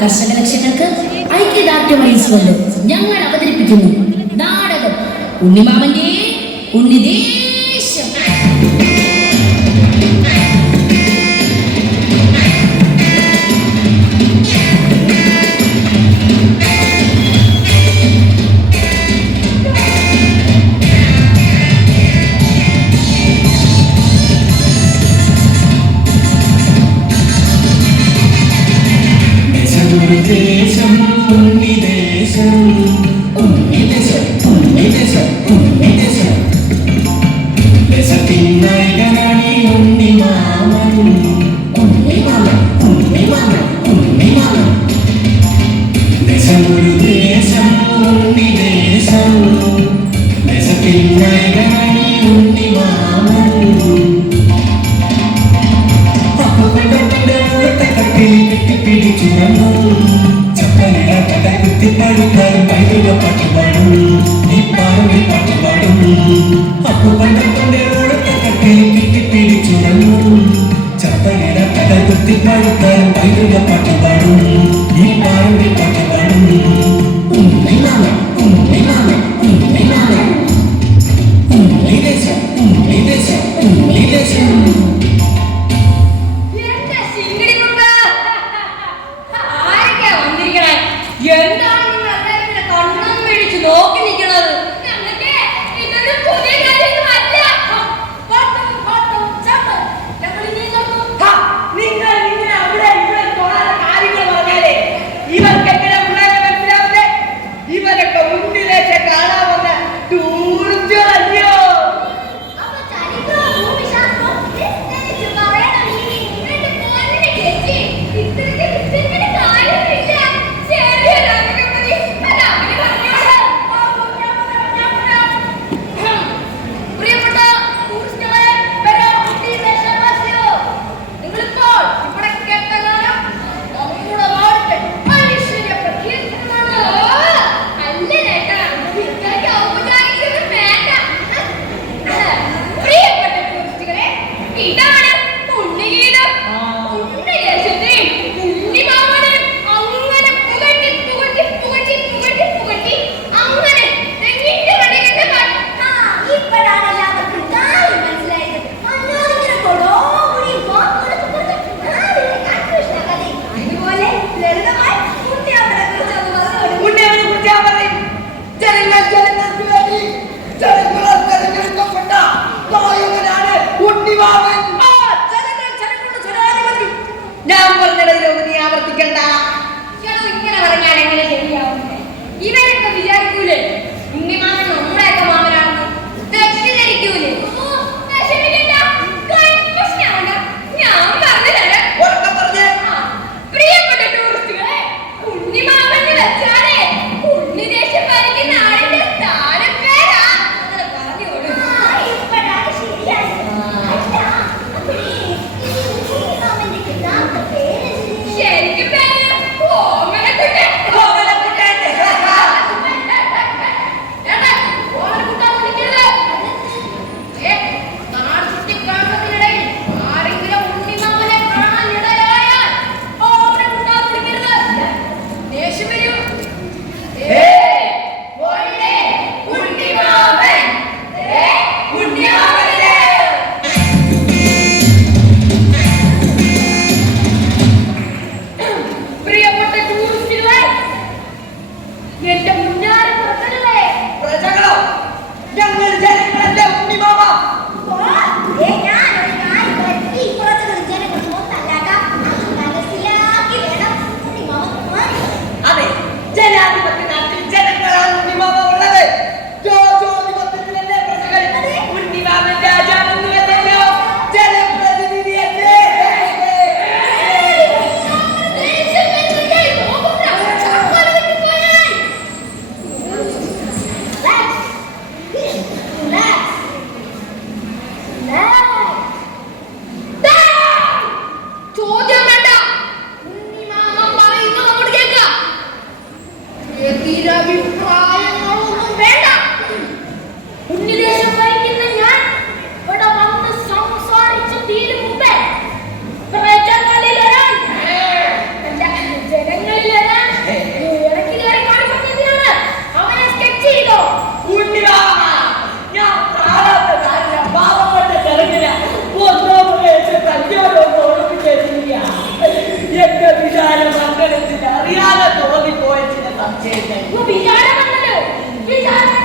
കർഷക ലക്ഷ്യങ്ങൾക്ക് ഐക്യദാർഢ്യം അറിയിച്ചുകൊണ്ട് ഞങ്ങൾ അവതരിപ്പിക്കുന്നു നാടകം ഉണ്ണിമാമന്റെ ഉണ്ണിദേശം. ദേശം ഉണ്ണിദേശം ഉണ്ണിദേശം ഉണ്ണിദേശം ഉണ്ണിദേശം ദേശത്തിൻ നായകനാണി ഉണ്ണിമാമൻ ഉണ്ണിമാമൻ ഉണ്ണിമാമൻ ഉണ്ണിമാമൻ. ദേശം ഒരു ദേശം ഉണ്ണിദേശം ദേശത്തിൻ നായകനാണി ഉണ്ണിമാമൻ. കെട്ടിപ്പിടിച്ചു ചപ്പലിട കഥ കുത്തിപ്പാടും പൈതൃക പാട്ടുപാടും ഈ പാറുവിൽ പാട്ടുപാടും. അപ്പു പണ്ടത്തെ ഓടത്തെ കട്ടിൽ കെട്ടിപ്പിടിച്ചു ചപ്പലിട കഥ കുത്തിപ്പാടും പൈതൃക പാട്ടുപാടും ഈ പാറുവിൽ പാട്ടുപാടും. ഉണ്ണിമാമൻ ഉണ്ണിമാമൻ ഉണ്ണിമാമൻ ഉണ്ണിദേശം ഉണ്ണിദേശം ഉണ്ണിദേശം. എന്താണ് നിങ്ങൾ എല്ലാവരും കണ്ണും പിടിച്ച് നോക്കി നിൽക്കുന്നത്? നിങ്ങൾ ഇങ്ങനെ അവിടെ ഇവിടെ തൊടാതെ കാര്യങ്ങൾ പറഞ്ഞാലേ ഇവർക്കെങ്ങനെ പിള്ളേരെ മനസ്സിലാവില്ലേ? ഇവരൊക്കെ മുന്നിൽ എന്റെ വിചാര മംഗളത്തിൽ അറിയാതെ തോന്നിപ്പോയ ചില സംശയങ്ങൾ വിചാരം വന്നല്ലോ വിചാരം